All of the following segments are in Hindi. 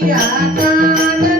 Iya, tidak akan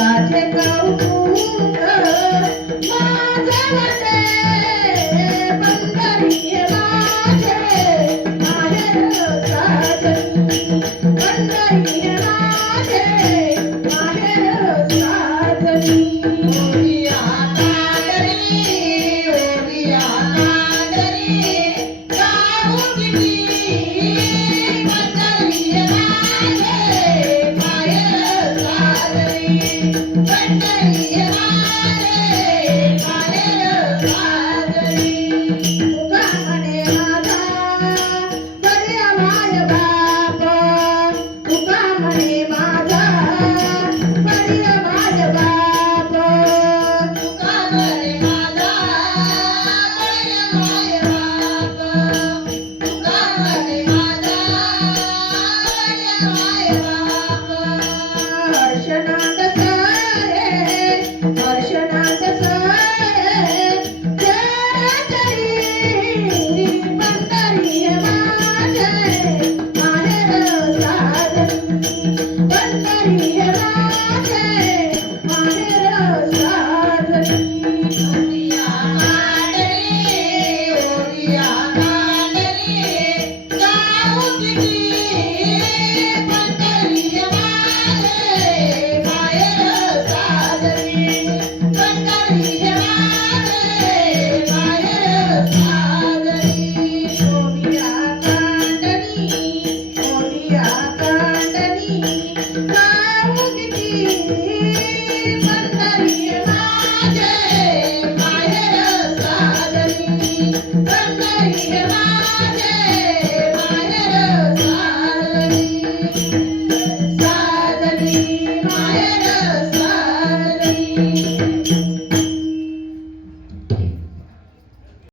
याचे कौतुक माझे